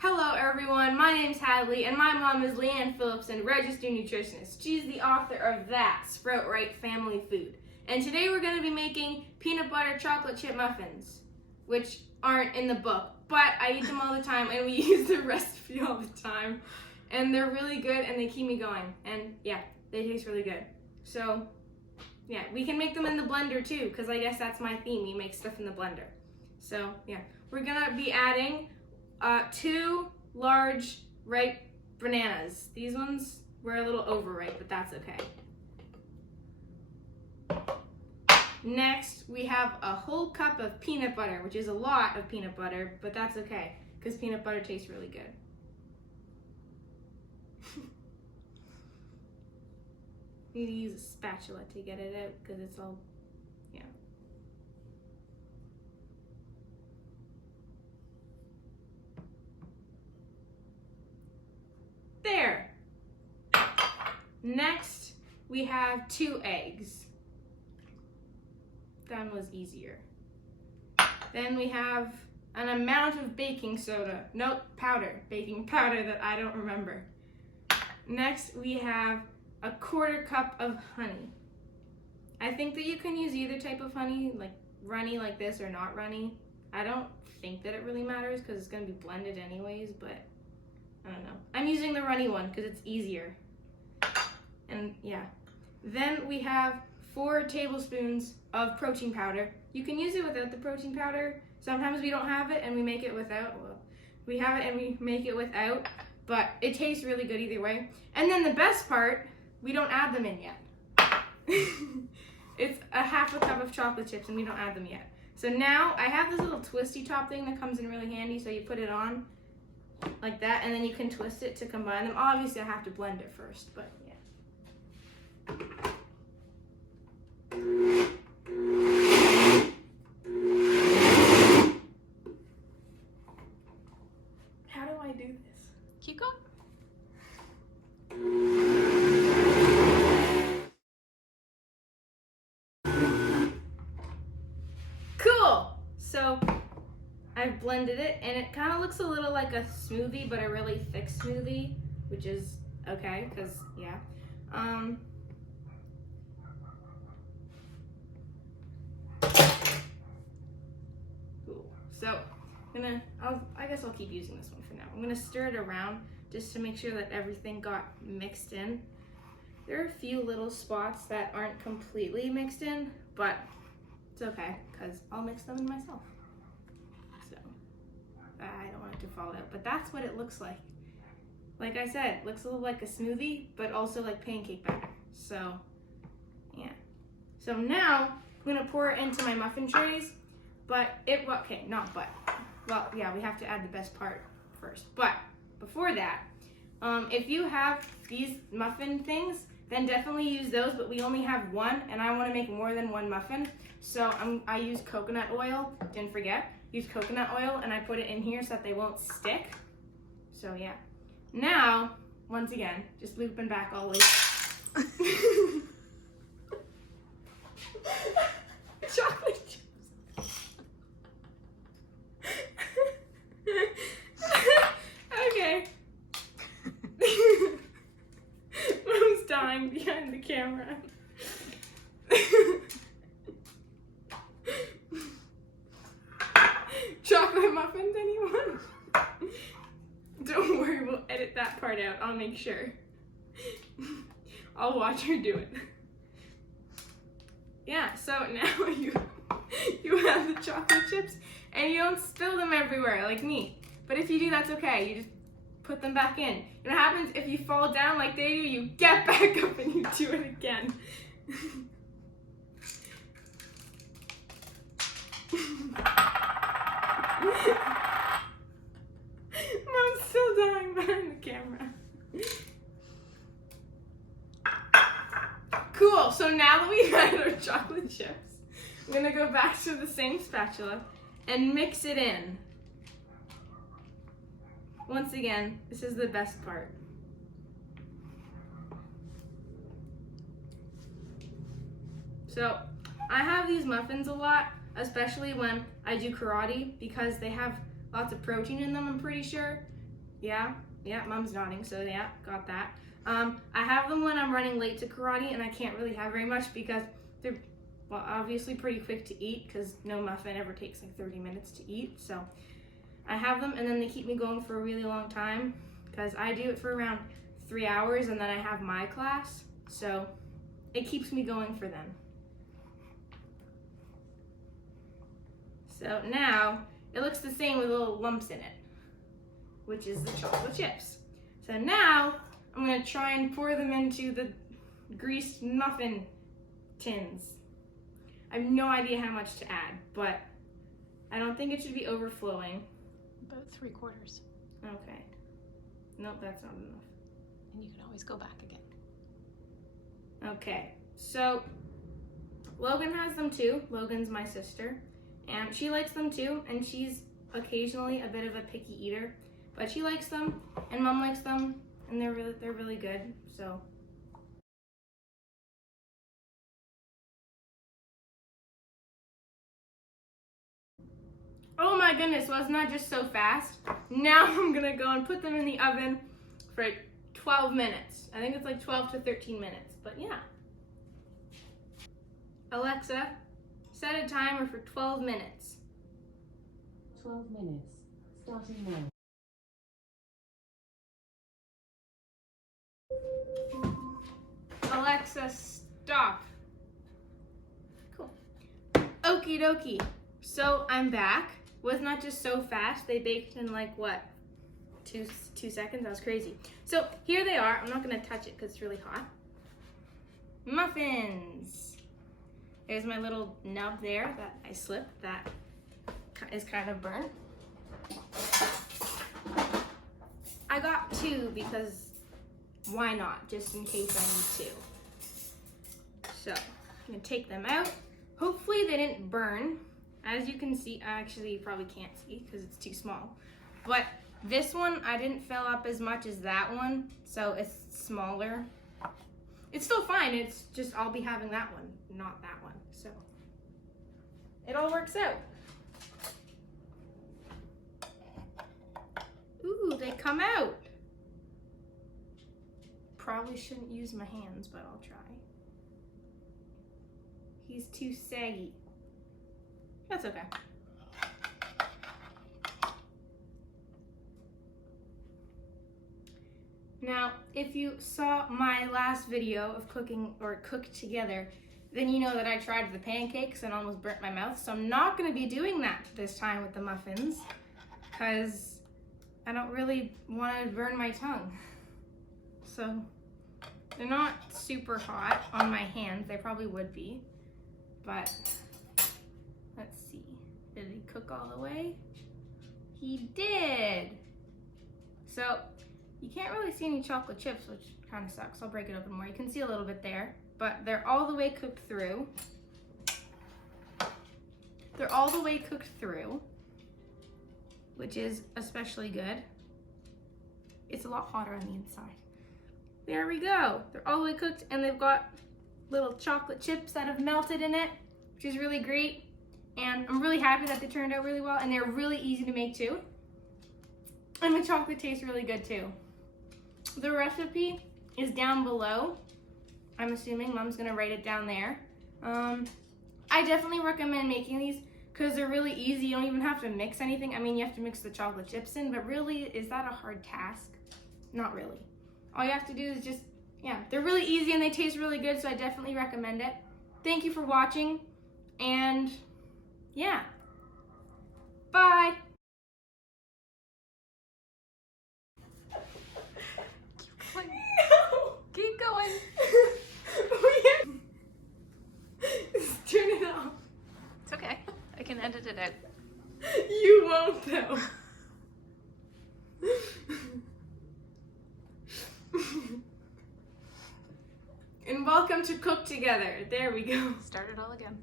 Hello everyone, my name's Hadley and my mom is Leanne Phillips and registered nutritionist. She's the author of That Sprout Right Family Food. And today we're going to be making peanut butter chocolate chip muffins, which aren't in the book, but I eat them all the time and we use the recipe all the time. And they're really good and they keep me going. And yeah, they taste really good. So yeah, we can make them in the blender too, because I guess that's my theme, we make stuff in the blender. So yeah, we're going to be adding 2 large ripe bananas. These ones were a little overripe, but that's okay. Next, we have a whole cup of peanut butter, which is a lot of peanut butter, but that's okay, because peanut butter tastes really good. Need to use a spatula to get it out, because it's all, yeah. There. Next, we have 2 eggs. That one was easier. Then we have an amount of baking soda. Nope, powder. Baking powder that I don't remember. Next, we have a 1/4 cup of honey. I think that you can use either type of honey, like runny like this or not runny. I don't think that it really matters because it's going to be blended anyways, but I don't know. I'm using the runny one because it's easier. And yeah. Then we have 4 tablespoons of protein powder. You can use it without the protein powder. Sometimes we don't have it and we make it without. Well, we have it and we make it without, but it tastes really good either way. And then the best part, we don't add them in yet. It's a 1/2 cup of chocolate chips and we don't add them yet. So now I have this little twisty top thing that comes in really handy, so you put it on like that, and then you can twist it to combine them. Obviously, I have to blend it first, but yeah. How do I do this? Keep going. Cool! So I've blended it, and it kind of looks a little like a smoothie, but a really thick smoothie, which is okay, because, yeah. Cool. So, I guess I'll keep using this one for now. I'm gonna stir it around just to make sure that everything got mixed in. There are a few little spots that aren't completely mixed in, but it's okay, because I'll mix them in myself. So, I don't want it to fall out, but that's what it looks like. Like I said, it looks a little like a smoothie, but also like pancake batter. So, yeah. So now, I'm gonna pour it into my muffin trays, well, yeah, we have to add the best part first. But before that, if you have these muffin things, then definitely use those, but we only have one, and I wanna make more than 1 muffin. So I use coconut oil, didn't forget. Use coconut oil, and I put it in here so that they won't stick. So yeah. Now, once again, just looping back all the way. Chocolate chips. Okay. Mom's dying behind the camera. Chocolate muffins, anyone? Don't worry, we'll edit that part out. I'll make sure. I'll watch her do it. Yeah, so now you have the chocolate chips and you don't spill them everywhere like me. But if you do, that's okay. You just put them back in. And what happens if you fall down like they do, you get back up and you do it again. Mom's still dying behind the camera. Cool, so now that we've added our chocolate chips, I'm gonna go back to the same spatula and mix it in. Once again, this is the best part. So, I have these muffins a lot, especially when I do karate, because they have lots of protein in them, I'm pretty sure. Yeah, Mom's nodding, so yeah, got that. I have them when I'm running late to karate, and I can't really have very much because they're, well, obviously pretty quick to eat because no muffin ever takes like 30 minutes to eat. So I have them, and then they keep me going for a really long time because I do it for around 3 hours, and then I have my class, so it keeps me going for them. So now it looks the same with little lumps in it, which is the chocolate chips. So now I'm gonna try and pour them into the greased muffin tins. I have no idea how much to add, but I don't think it should be overflowing. About 3/4. Okay. Nope, that's not enough. And you can always go back again. Okay, so Logan has them too. Logan's my sister, and she likes them too, and she's occasionally a bit of a picky eater, but she likes them, and Mom likes them, and they're really good. So oh my goodness, wasn't that just so fast? Now I'm gonna go and put them in the oven for 12 minutes. I think it's like 12 to 13 minutes, but yeah. Alexa, set a timer for 12 minutes. 12 minutes, starting now. Alexa, stop. Cool. Okie dokie. So I'm back. Was not just so fast. They baked in like what? Two seconds? That was crazy. So here they are. I'm not gonna touch it because it's really hot. Muffins. There's my little nub there that I slipped. That is kind of burnt. I got 2 because why not? Just in case I need 2. So I'm gonna take them out. Hopefully they didn't burn. As you can see, actually you probably can't see because it's too small. But this one, I didn't fill up as much as that one, so it's smaller. It's still fine, it's just I'll be having that one, not that one. So it all works out. Ooh, they come out. Probably shouldn't use my hands, but I'll try. He's too saggy. That's okay. Now, if you saw my last video of cooking or cooked together, then you know that I tried the pancakes and almost burnt my mouth. So I'm not gonna be doing that this time with the muffins because I don't really want to burn my tongue. So they're not super hot on my hands. They probably would be, but let's see. Did he cook all the way? He did. So you can't really see any chocolate chips, which kind of sucks. I'll break it open more. You can see a little bit there, but they're all the way cooked through. They're all the way cooked through, which is especially good. It's a lot hotter on the inside. There we go. They're all the way cooked, and they've got little chocolate chips that have melted in it, which is really great. And I'm really happy that they turned out really well, and they're really easy to make too. And the chocolate tastes really good too. The recipe is down below. I'm assuming Mom's gonna write it down there. I definitely recommend making these because they're really easy. You don't even have to mix anything. I mean, you have to mix the chocolate chips in, but really, is that a hard task? Not really. All you have to do is just, yeah, they're really easy and they taste really good, so I definitely recommend it. Thank you for watching, and yeah, bye. Keep going. Turn it off. It's okay. I can edit it out. You won't though. And welcome to Cook Together. There we go. Start it all again.